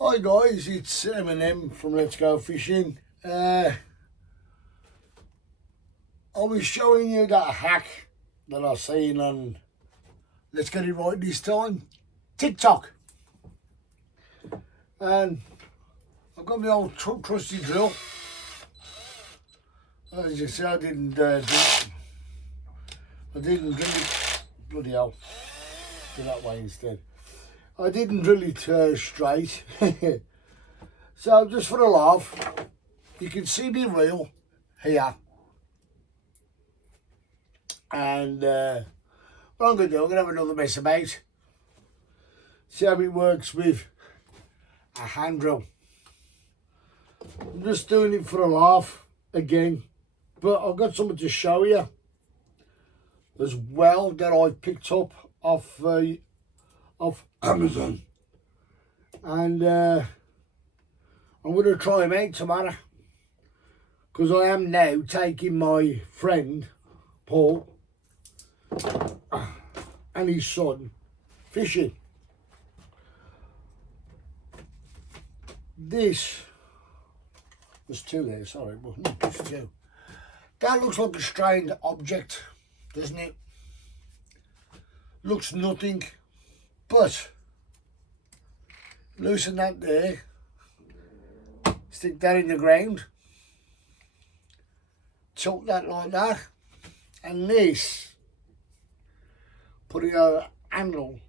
Hi guys, it's Eminem from Let's Go Fishing. I was showing you that hack that I seen on Let's Get It Right This Time TikTok, and I've got my old trusty drill. As you see, I didn't get it. Bloody hell, do that way instead. I didn't drill it straight. So just for a laugh, you can see me reel here. And what I'm going to do, I'm going to have another mess about. See how it works with a hand drill. I'm just doing it for a laugh again. But I've got something to show you as well that I picked up off Amazon. And I'm going to try them out tomorrow. Because I am now taking my friend, Paul, and his son fishing. This, there's two there, sorry, but not just two. That looks like a strange object, doesn't it? Looks nothing, but loosen that there, stick that in the ground, tilt that like that, and this, put it on a handle,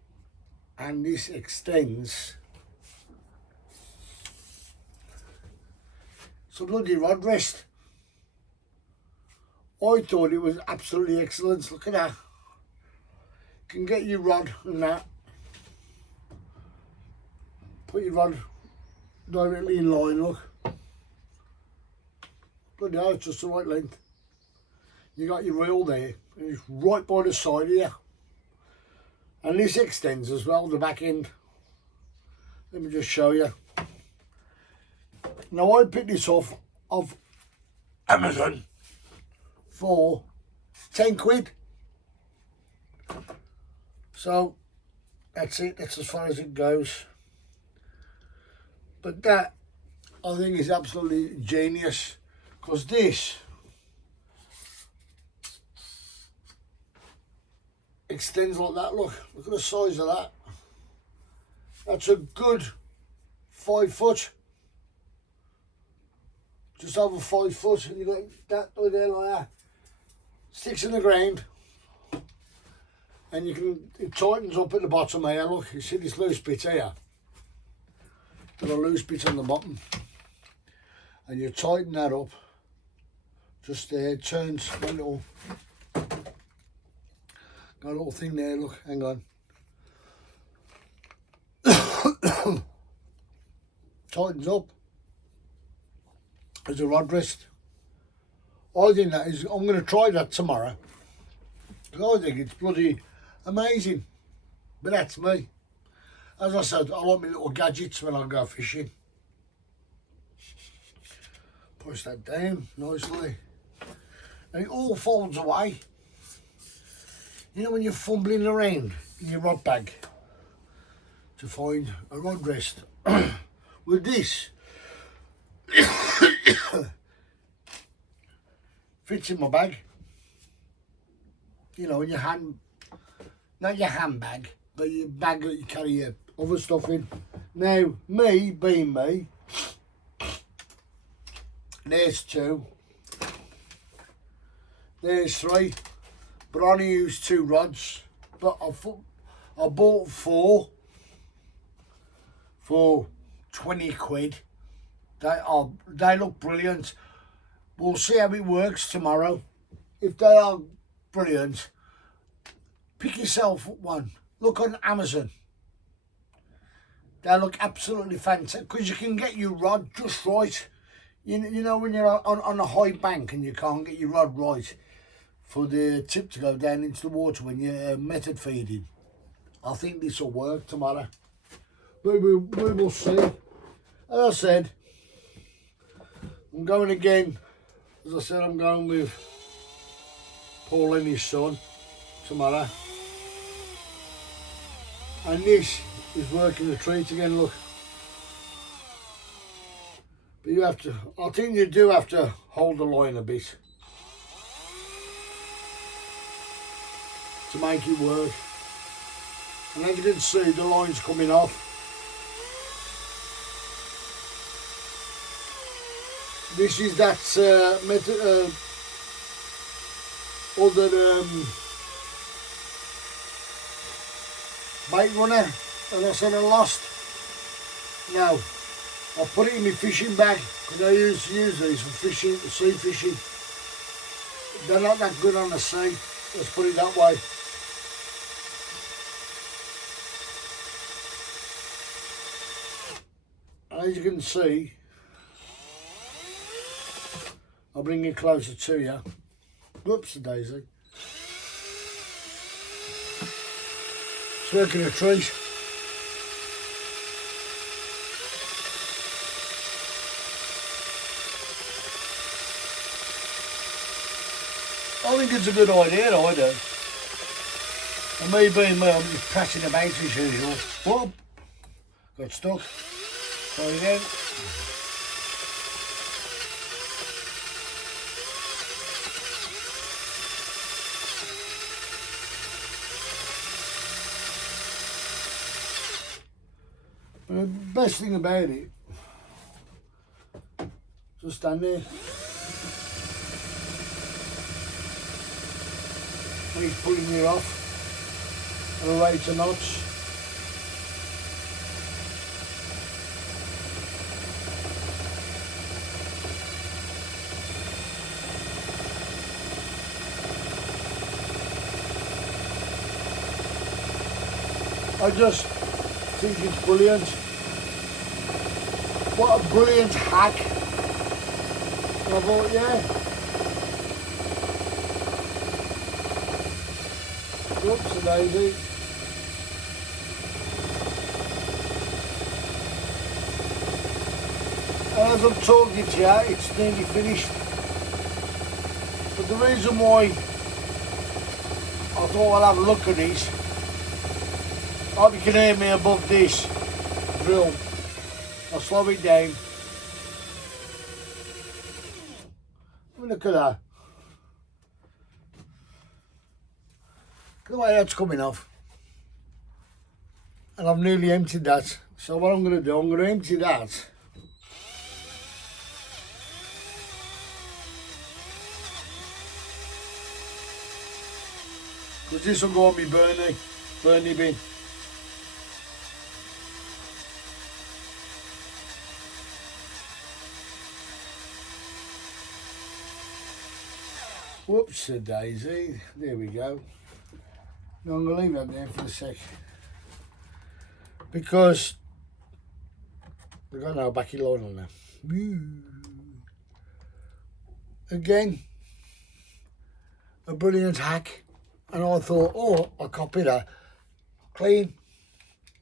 and this extends. It's a bloody rod rest. I thought it was absolutely excellent. Look at that. You can get your rod and that. Put your rod directly in line, look. Bloody hell, it's just the right length. You got your reel there, and it's right by the side here. And this extends as well, the back end. Let me just show you. Now I picked this off of Amazon for 10 quid. So that's it, that's as far as it goes. But that, I think, is absolutely genius, because this extends like that. Look at the size of that. That's a good 5 foot, just over 5 foot, and you got that right there like that. Sticks in the ground, and you can, it tightens up at the bottom here. Look, you see this loose bit here, got a loose bit on the bottom, and you tighten that up just there. It turns got a little thing there. Look, hang on. Tightens up as a rod rest. I think that is, I'm going to try that tomorrow, because I think it's bloody amazing. But that's me. As I said, I like my little gadgets when I go fishing. Push that down nicely, and it all folds away. You know when you're fumbling around in your rod bag to find a rod rest. With this, fits in my bag. You know, in your hand, not your handbag, but your bag that you carry your other stuff in. Now, me being me, there's 2, there's 3, but I only use 2 rods. But I bought 4 for 20 quid. They look brilliant. We'll see how it works tomorrow. If they are brilliant, pick yourself one. Look on Amazon. They look absolutely fantastic, because you can get your rod just right. You know when you're on a high bank and you can't get your rod right for the tip to go down into the water when you're method feeding. I think this will work tomorrow. But we will see. As I said, I'm going again. As I said, I'm going with Paul and his son tomorrow. And this is working the treat again, look. But you have to, I think you do have to hold the line a bit to make it work. And as you can see, the line's coming off. This is that other bait runner that I said I lost. Now, I put it in my fishing bag because I used to use these for fishing, sea fishing. They're not that good on the sea, let's put it that way. As you can see, I'll bring it closer to you. Whoops, a daisy. It's working a treat. I think it's a good idea, I do. And me being me, I'm just pressing about as usual. Whoop! Got stuck. Try again. The best thing about it, just stand there. And he's pulling it off at a rate of knots. I just think it's brilliant. What a brilliant hack. And I thought, yeah. Whoops a daisy. And as I'm talking to you, it's nearly finished. But the reason why I thought I'll have a look at these, I hope you can hear me above this drill. I'll slow it down. Look at that. Look at the way that's coming off. And I've nearly emptied that. So what I'm going to do, I'm going to empty that. Because this will go on my Bernie bin. Whoops a daisy, there we go. Now I'm going to leave that there for a sec. Because we've got no backy line on there. Again, a brilliant hack. And I thought, oh, I'll copy that. Clean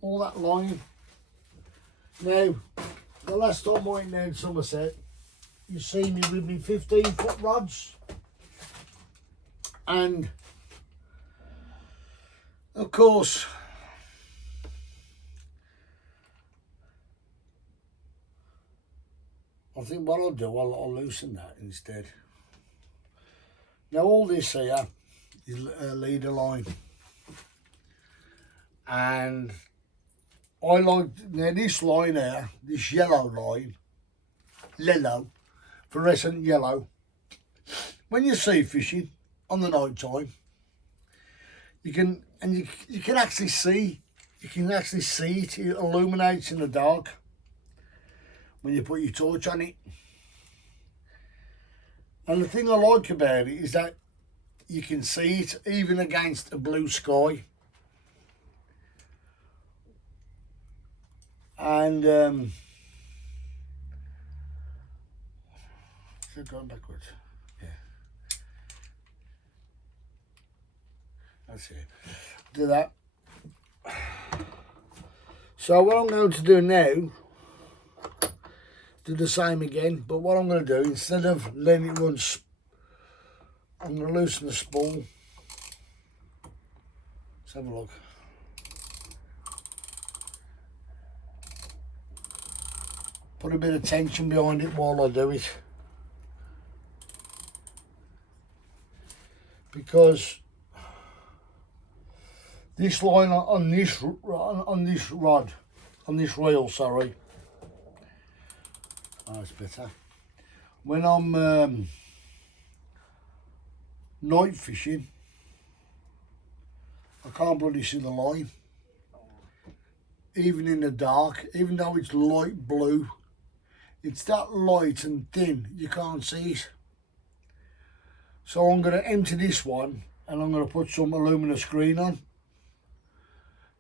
all that line. Now, the last time I went down Somerset, you see me with me 15-foot rods. And of course, I think what I'll do, I'll loosen that instead. Now all this here is a leader line. And I like, now this line here, this yellow line, fluorescent yellow, when you sea fishing on the night time, you can actually see it illuminates in the dark when you put your torch on it. And the thing I like about it is that you can see it even against a blue sky. And is it going backwards? Yeah. That's it. Do that. So what I'm going to do now, do the same again, but what I'm going to do, instead of letting it run, I'm going to loosen the spool. Let's have a look. Put a bit of tension behind it while I do it. Because this line on this rod, on this reel, sorry. Oh, that's better. When I'm night fishing, I can't bloody see the line. Even in the dark, even though it's light blue, it's that light and thin, you can't see it. So I'm going to empty this one and I'm going to put some alumina screen on.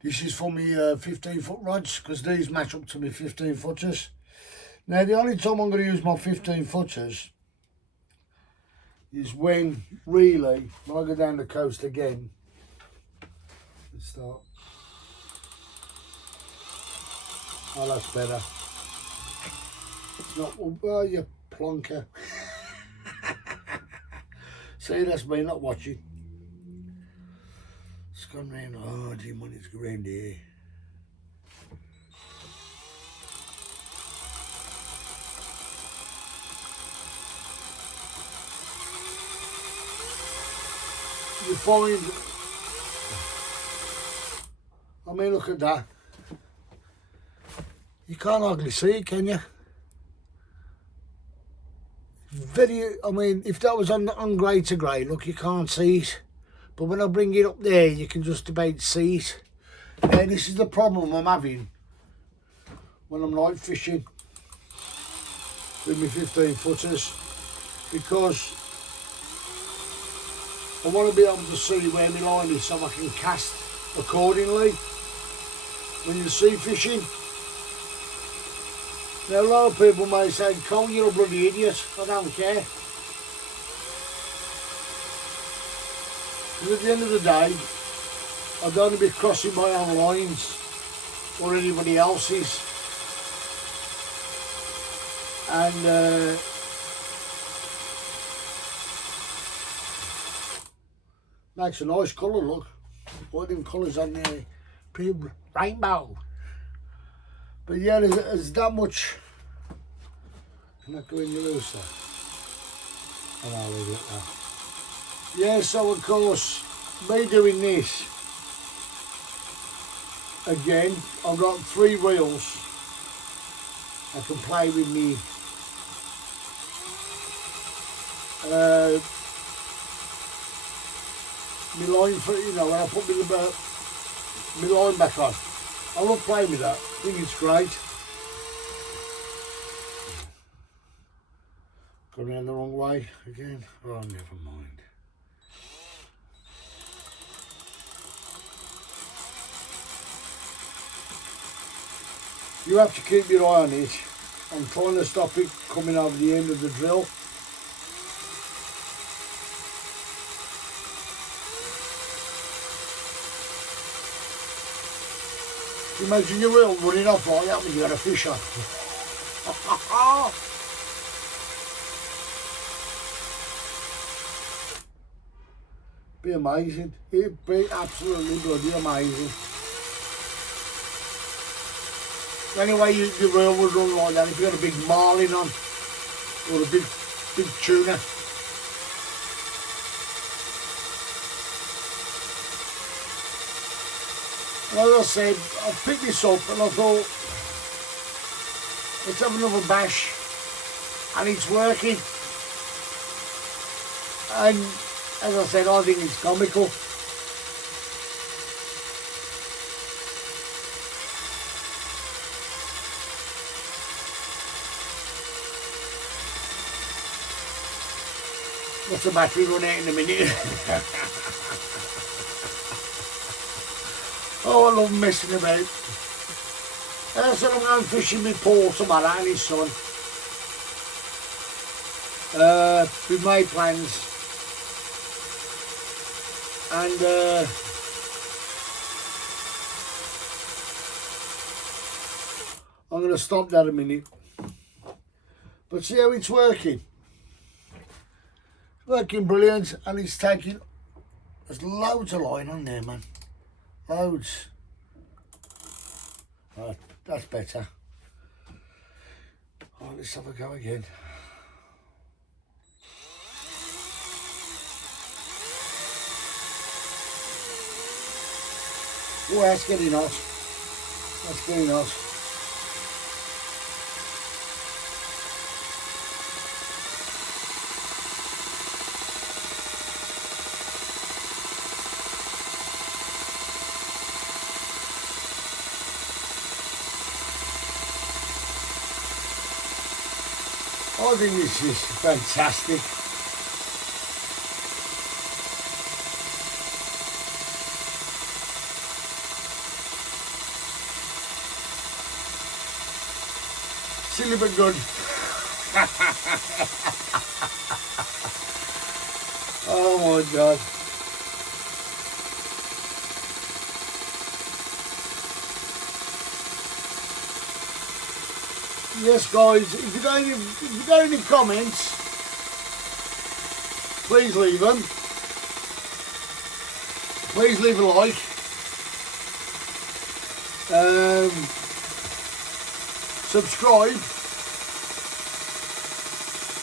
This is for me 15 foot rods, because these match up to me 15 footers. Now the only time I'm going to use my 15 footers is when, really, when I go down the coast again. Let's start. Oh, that's better. It's not, oh, you plonker. See, that's me not watching. It's gone round. Oh, I didn't want it to go round here. You find, I mean, look at that. You can't hardly see it, can you? I mean, if that was on grey to grey, look, you can't see it. But when I bring it up there, you can just about see it. And this is the problem I'm having when I'm night fishing with my 15 footers, because I want to be able to see where my line is so I can cast accordingly when you sea fishing. Now a lot of people may say, Cole, you're a bloody idiot. I don't care. Because at the end of the day, I don't want to be crossing my own lines or anybody else's. And makes a nice colour, look. All them colours on there, people, rainbow. But yeah, there's that much. Can that go any looser? And I'll leave it at that. Yeah, so of course, me doing this, again, I've got 3 reels. I can play with me my line for, you know, when I put my line back on. I love playing with that. I think it's great. Going around the wrong way again. Oh, never mind. You have to keep your eye on it. I'm trying to stop it coming over the end of the drill. Imagine your reel running off like that when you got a fish on. Be amazing. It'd be absolutely bloody amazing. Anyway, your reel would run like that if you got a big marlin on or a big tuna. As I said, I picked this up and I thought, let's have another bash, and it's working. And as I said, I think it's comical. What's the battery run out in a minute? Oh, I love messing about. I said I'm going fishing with Paul tomorrow and his son. We've made plans. And I'm going to stop that a minute. But see how it's working. It's working brilliant, and it's taking, there's loads of line on there, man. Loads. Right, that's better. Oh, let's have a go again. Oh, that's getting hot. That's getting hot. I think this is fantastic. Silly but good. Oh my God. Yes, guys, if you got any comments, please leave them. Please leave a like. Subscribe.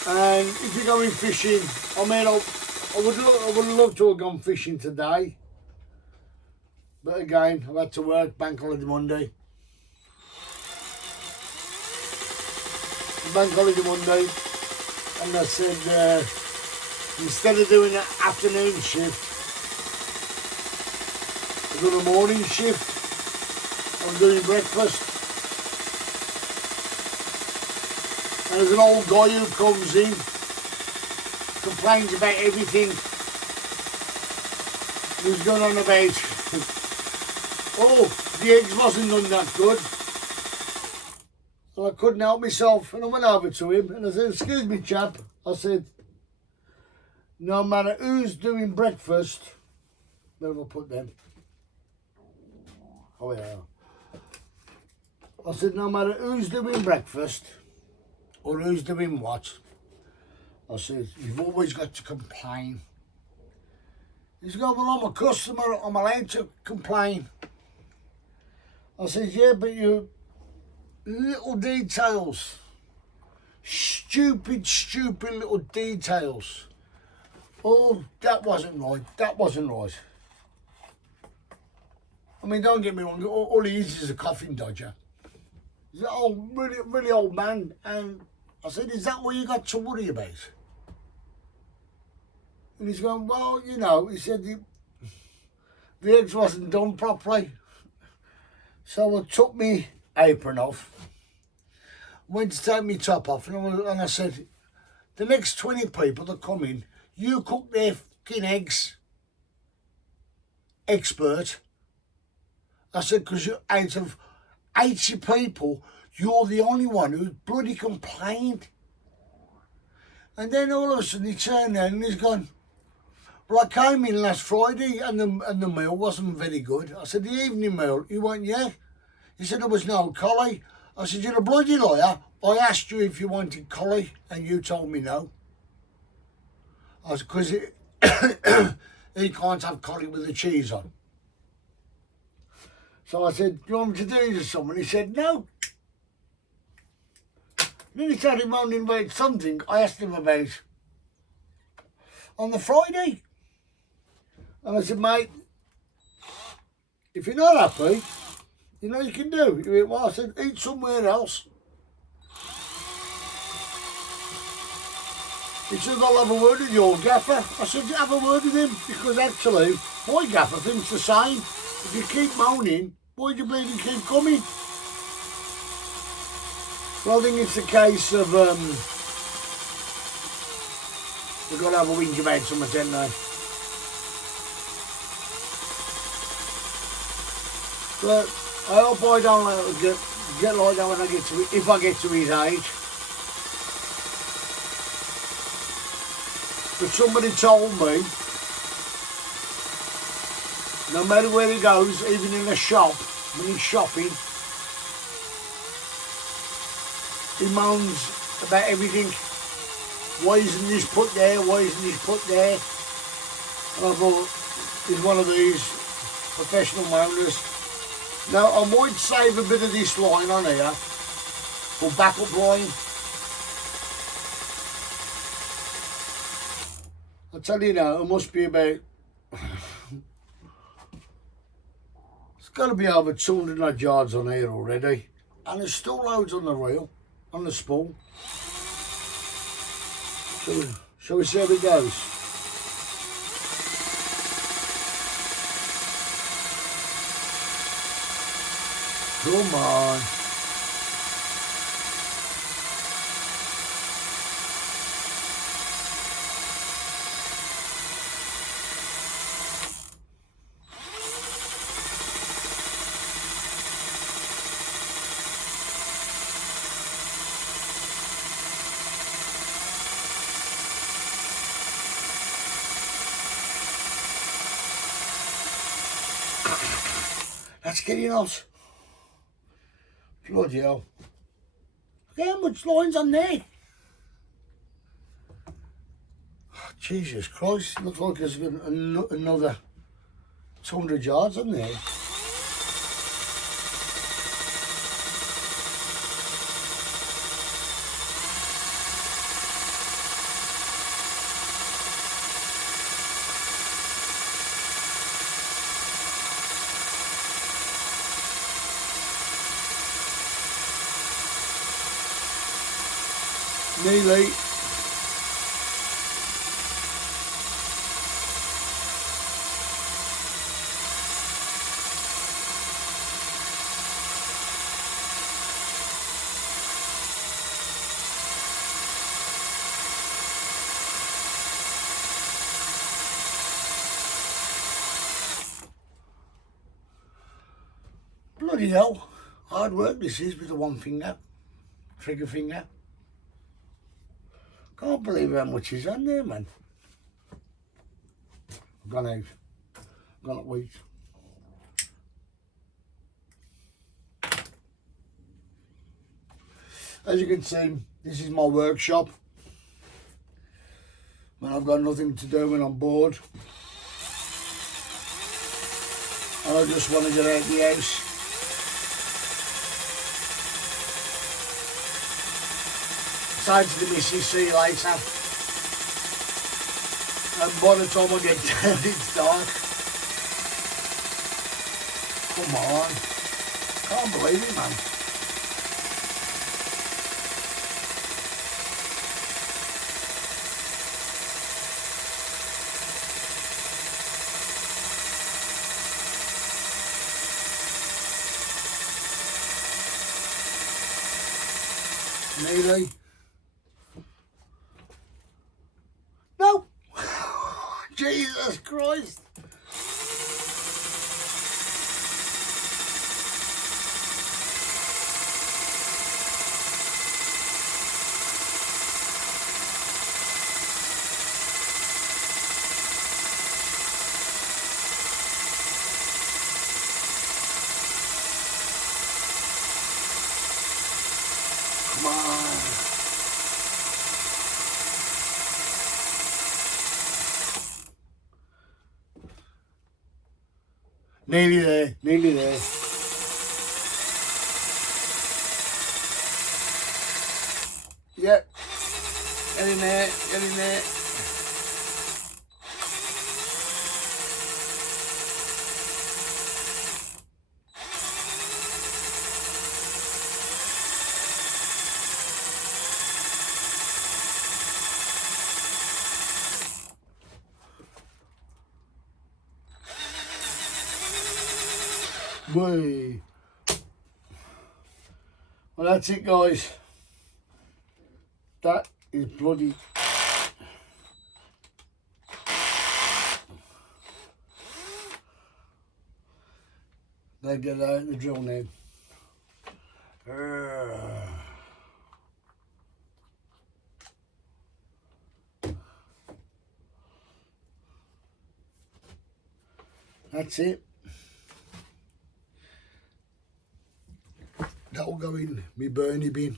And if you're going fishing, I mean, I would love to have gone fishing today. But again, I've had to work Bank Holiday Monday. Bank Holiday Monday, and I said instead of doing an afternoon shift, I do a morning shift. I'm doing breakfast, and there's an old guy who comes in, complains about everything. He's going on about, oh, the eggs wasn't done that good. And I couldn't help myself, and I went over to him and I said, excuse me chap, I said, no matter who's doing breakfast, where have I put them? Oh yeah. I said, no matter who's doing breakfast or who's doing what, I said, you've always got to complain. He's going, well, I'm a customer, I'm allowed to complain. I said, yeah, but you little details, stupid little details. Oh, that wasn't right, that wasn't right. I mean, don't get me wrong, all he is a coughing dodger. He's an old, really old man, and I said, is that what you got to worry about? And he's going, well, you know, he said the eggs wasn't done properly. So I took my apron off, went to take my top off, and I said, the next 20 people that come in, you cook their fucking eggs, expert. I said, because out of 80 people, you're the only one who bloody complained. And then all of a sudden he turned around and he's gone, well, I came in last Friday and the meal wasn't very good. I said, the evening meal? He went, yeah. He said, there was no collie. I said, you're a bloody liar. I asked you if you wanted collie and you told me no. I said, because he can't have collie with the cheese on. So I said, do you want me to do this to someone? He said, no. Then he started moaning about something I asked him about on the Friday. And I said, mate, if you're not happy, you know you can do. He went, well, I said, eat somewhere else. He said, I'll have a word with your gaffer. I said, have a word with him, because actually, my gaffer thinks the same. If you keep moaning, why do you bleeding keep coming? Well, I think it's a case of, we've got to have a whinge about something, don't they? But I hope I don't get like that when I get to it, if I get to his age. But somebody told me, no matter where he goes, even in a shop, when he's shopping, he moans about everything. Why isn't this put there? Why isn't this put there? And I thought, he's one of these professional moaners. Now, I might save a bit of this line on here for backup line. I tell you now, it must be about, it's got to be over 200 odd yards on here already. And there's still loads on the reel, on the spool. Shall we see how it goes? Come on. That's getting us. Bloody hell. Look how much line's on there. Oh, Jesus Christ. Looks like there's another 200 yards on there. Nearly. Bloody hell. Hard work this is with the one finger. Trigger finger. Can't believe how much is on there, man. I've gone out. Gone at weight. As you can see, this is my workshop. When I've got nothing to do when I'm bored. And I just want to get out of the house. Besides the missus, see you later. And by the time I get down, it's dark. Come on. Can't believe it, man. Nearly. No! Jesus Christ! Come on. Nearly there, nearly there. Yep. Get in there, get in there. Way. Well, that's it, guys. That is bloody. They get out the drill now. That's it. That will go in my Bernie bin.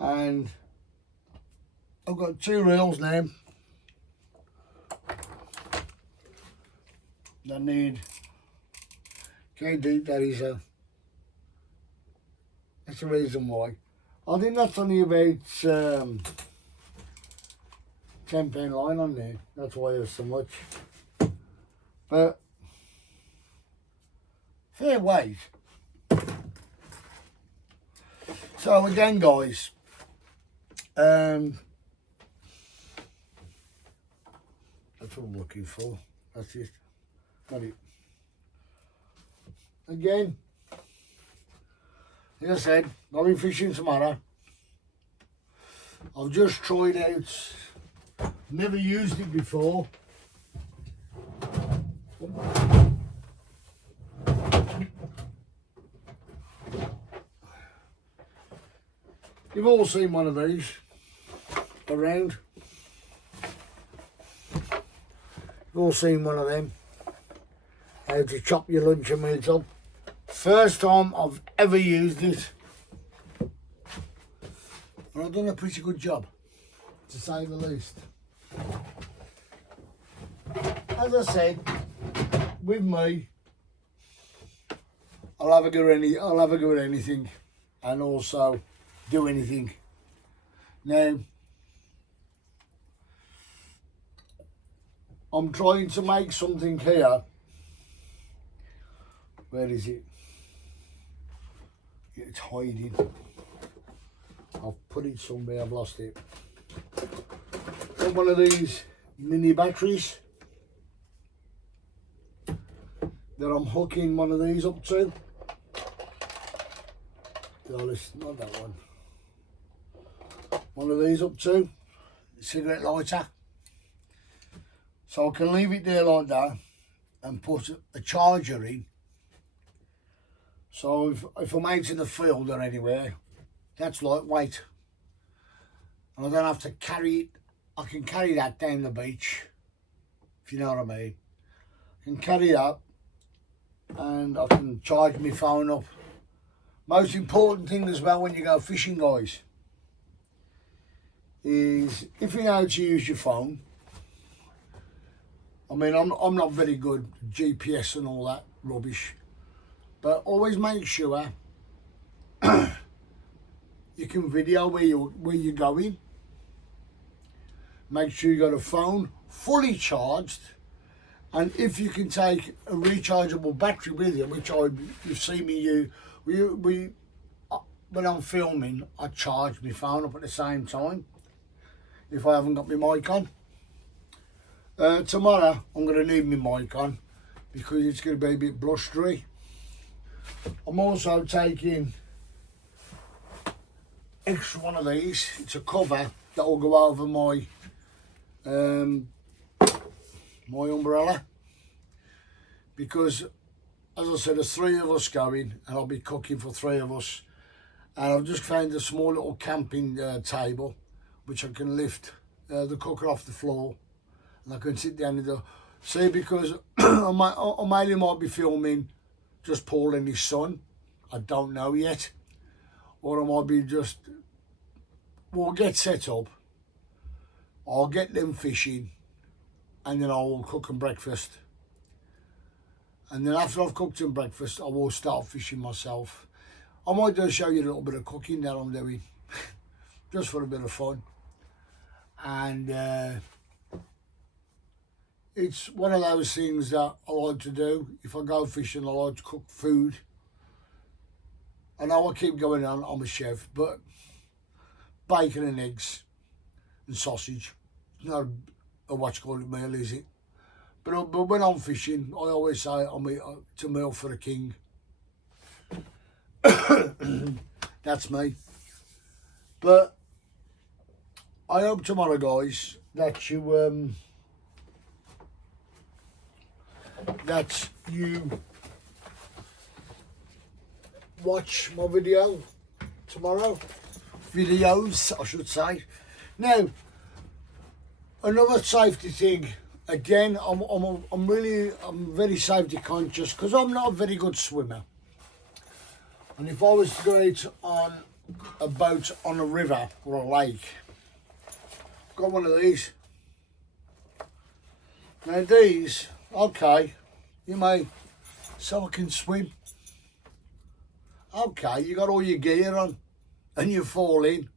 And I've got 2 reels now that need, can't deep that is that's the reason why. I think that's only about £10 line on there. That's why there's so much. But fair wage. So again, guys, that's what I'm looking for. That's it. Got it. Again, like I said, going fishing tomorrow. I've just tried out, never used it before. You've all seen one of these around. You've all seen one of them. How to chop your luncheon meat up. First time I've ever used it. And I've done a pretty good job, to say the least. As I said, with me, I'll have a go at anything, and also do anything. Now, I'm trying to make something here. Where is it? It's hiding. I've put it somewhere, I've lost it. Got one of these mini batteries that I'm hooking one of these up to. No, it's not that one. One of these up to, cigarette lighter. So I can leave it there like that and put a charger in. So if I'm out in the field or anywhere, that's lightweight. And I don't have to carry it. I can carry that down the beach, if you know what I mean. I can carry that and I can charge my phone up. Most important thing as well when you go fishing, guys, is if you know how to use your phone. I mean, I'm not very good at GPS and all that rubbish, but always make sure you can video where you're going. Make sure you got a phone fully charged, and if you can take a rechargeable battery with you, which you've seen me use. When I'm filming, I charge my phone up at the same time if I haven't got my mic on. Tomorrow I'm going to need my mic on because it's going to be a bit blustery. I'm also taking extra one of these. It's a cover that will go over my my umbrella, because as I said, there's 3 of us going and I'll be cooking for 3 of us. And I've just found a small little camping table which I can lift the cooker off the floor and I can sit down in the... See, because I mainly might be filming just Paul and his son. I don't know yet. Or I might be just... We'll get set up. I'll get them fishing and then I will cook them breakfast. And then after I've cooked them breakfast, I will start fishing myself. I might just show you a little bit of cooking that I'm doing, just for a bit of fun. And it's one of those things that I like to do. If I go fishing, I like to cook food. I know I keep going on, I'm a chef, but bacon and eggs and sausage, it's not a what you call it meal, is it? But when I'm fishing, I always say it's a meal for a king. That's me. But I hope tomorrow, guys, that you watch my video tomorrow. Videos, I should say. Now, another safety thing. Again, I'm very safety conscious because I'm not a very good swimmer. And if I was to go out on a boat on a river or a lake, I've got one of these. Now these, okay, you may, so I can swim. Okay, you got all your gear on and you fall in.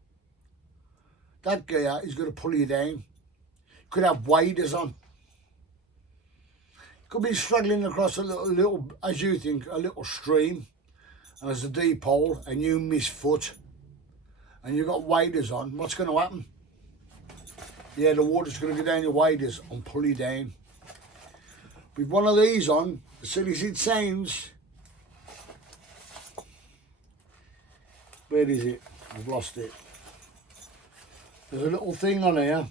That gear is going to pull you down. Could have waders on. Could be struggling across a little, as you think, a little stream, and there's a deep hole, and you misfoot, and you've got waders on. What's going to happen? Yeah, the water's going to go down your waders and pull you down. With one of these on, as silly as it sounds, where is it? I've lost it. There's a little thing on here.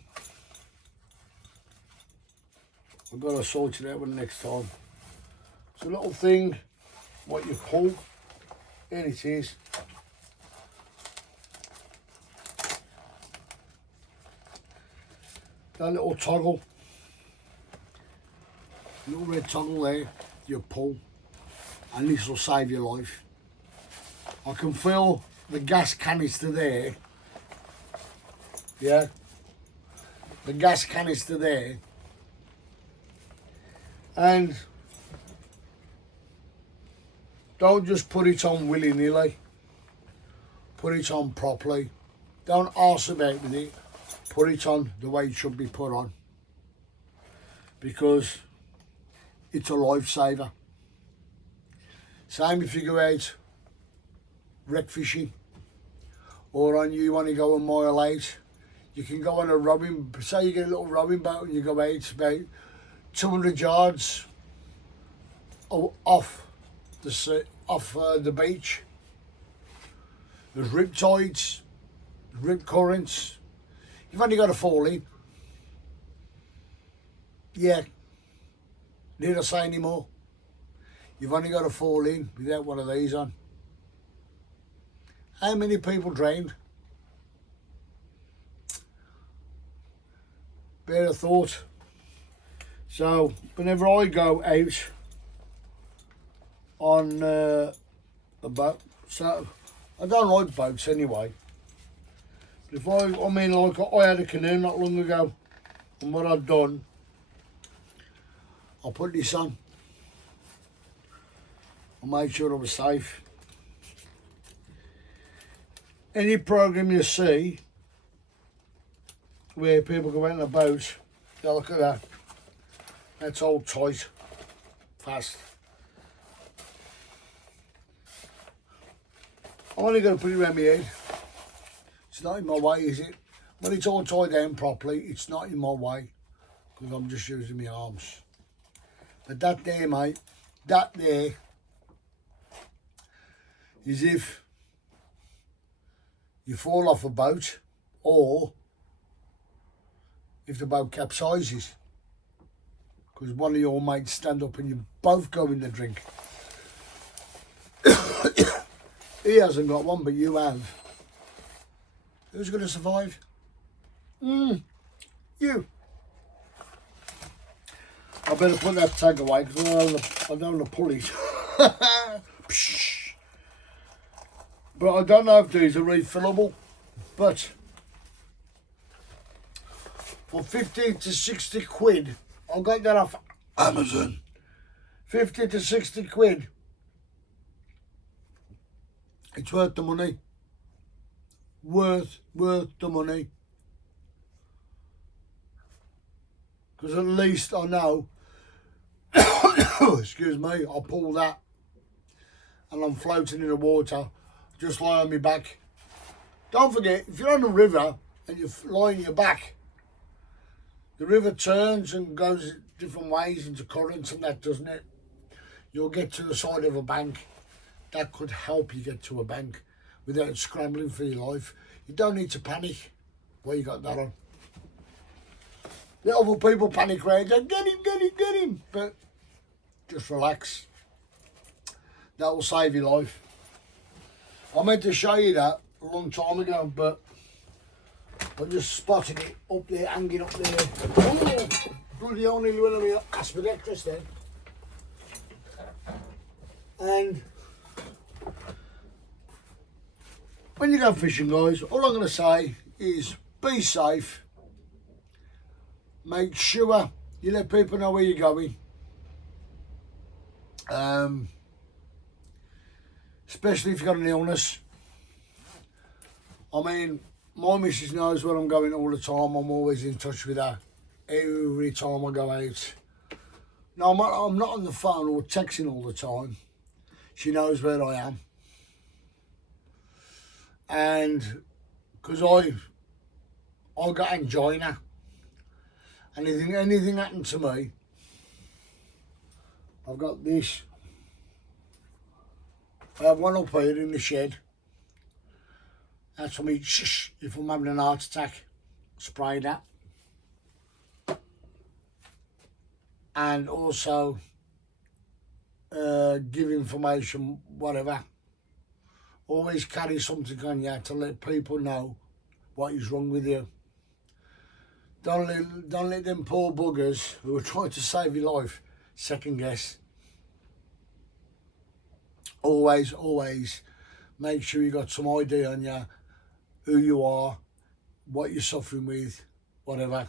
I've got to sort it out one next time. It's a little thing, what you pull. Here it is. That little toggle. Little red toggle there, you pull. And this will save your life. I can feel the gas canister there. Yeah. The gas canister there. And don't just put it on willy-nilly. Put it on properly. Don't arse about with it. Put it on the way it should be put on. Because it's a lifesaver. Same if you go out wreck fishing, or on you want to go a mile out. You can go on a rowing, say you get a little rowing boat and you go out about 200 yards off the beach. There's rip tides, rip currents. You've only got to fall in. Yeah, need I say any more? You've only got to fall in without one of these on. How many people drowned? Bear a thought. So whenever I go out on a boat, so I don't like boats anyway. But if I mean, like I had a canoe not long ago, and what I'd done, I put this on. I made sure I was safe. Any program you see where people go out in a boat, yeah, look at that. That's all tight, fast. I'm only going to put it around my head. It's not in my way, is it? When it's all tied down properly, it's not in my way, because I'm just using my arms. But that there, mate, that there is if you fall off a boat, or if the boat capsizes, because one of your mates stand up and you both go in the drink. He hasn't got one, but you have. Who's going to survive? You. I better put that tag away because I don't want to pull it. But I don't know if these are refillable. But for 50 to 60 quid, I got that off Amazon. 50 to 60 quid. It's worth the money. Worth the money. Because at least I know, excuse me, I'll pull that and I'm floating in the water, just lie on my back. Don't forget, if you're on the river and you're lying on your back, the river turns and goes different ways into currents and that, doesn't it? You'll get to the side of a bank. That could help you get to a bank without scrambling for your life. You don't need to panic. Well, you got that on. The other people panic around, get him, get him, get him. But just relax. That will save your life. I meant to show you that a long time ago, but I just spotted it up there, hanging up there. Oh, bloody only one of my aspidectors then. And when you go fishing, guys, all I'm going to say is be safe. Make sure you let people know where you're going. Especially if you've got an illness. I mean, my missus knows where I'm going all the time. I'm always in touch with her. every time I go out. No, I'm not on the phone or texting all the time. She knows where I am. And because I got angina. Anything happened to me, I've got this. I have one up here in the shed. That's for me, shh, if I'm having an heart attack, spray that. And also give information, whatever. Always carry something on you to let people know what is wrong with you. Don't let them poor buggers who are trying to save your life second guess. Always make sure you got some idea on you, who you are, what you're suffering with, whatever.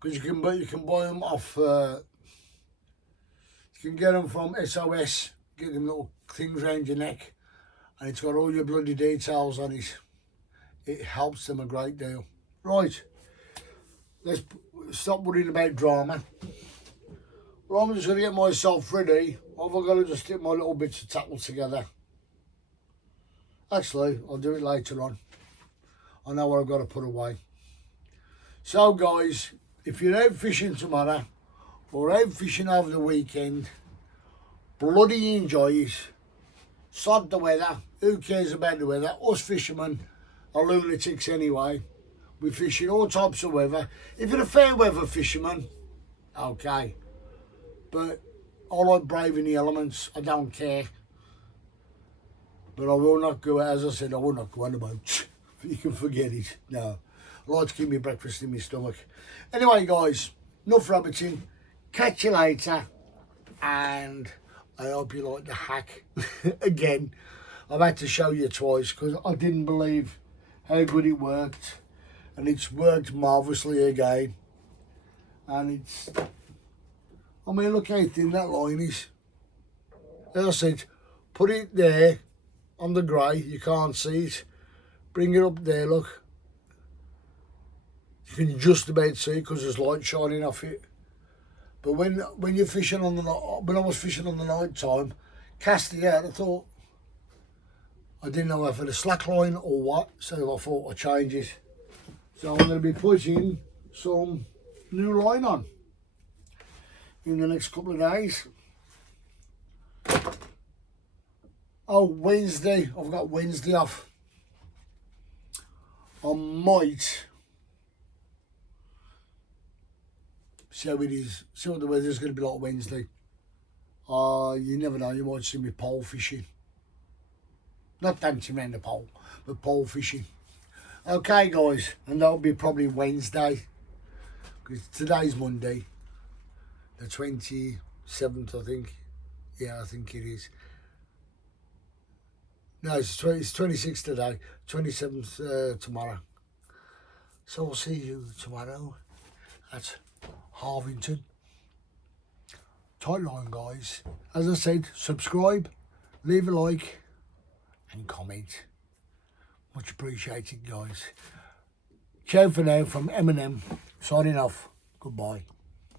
Because you can buy them off. You can get them from SOS. Get them little things around your neck, and it's got all your bloody details on it. It helps them a great deal. Right. Let's stop worrying about drama. Well, I'm just going to get myself ready. I've got to just get my little bits of tackle together. Actually, I'll do it later on. I know what I've got to put away. So, guys, if you're out fishing tomorrow or out fishing over the weekend, bloody enjoy it. Sod the weather. Who cares about the weather? Us fishermen are lunatics anyway. We fish in all types of weather. If you're a fair weather fisherman, okay. But I like braving the elements. I don't care. But I will not go, as I said, I will not go on the boat. You can forget it. No. I like to keep my breakfast in my stomach. Anyway, guys, enough rabbiting. Catch you later. And I hope you like the hack. Again, I've had to show you twice because I didn't believe how good it worked. And it's worked marvellously again. And it's, I mean, look how thin that line is. As I said, put it there on the grey, you can't see it. Bring it up there, look. You can just about see it because there's light shining off it. But when you're fishing on the night, when I was fishing on the night time, cast it out, I thought, I didn't know if it was a slack line or what, so I thought I'd change it. So I'm going to be putting some new line on in the next couple of days. Oh, Wednesday, I've got Wednesday off. I might see how it is, see what the weather's going to be like Wednesday. You never know, you might see me pole fishing. Not dancing around the pole, but pole fishing. Okay, guys, and that'll be probably Wednesday, because today's Monday, the 27th, I think. Yeah, I think it is. No, it's 26th today, 27th tomorrow. So I'll see you tomorrow at Harvington. Tight line, guys. As I said, subscribe, leave a like, and comment. Much appreciated, guys. Ciao for now from Eminem. Signing off. Goodbye.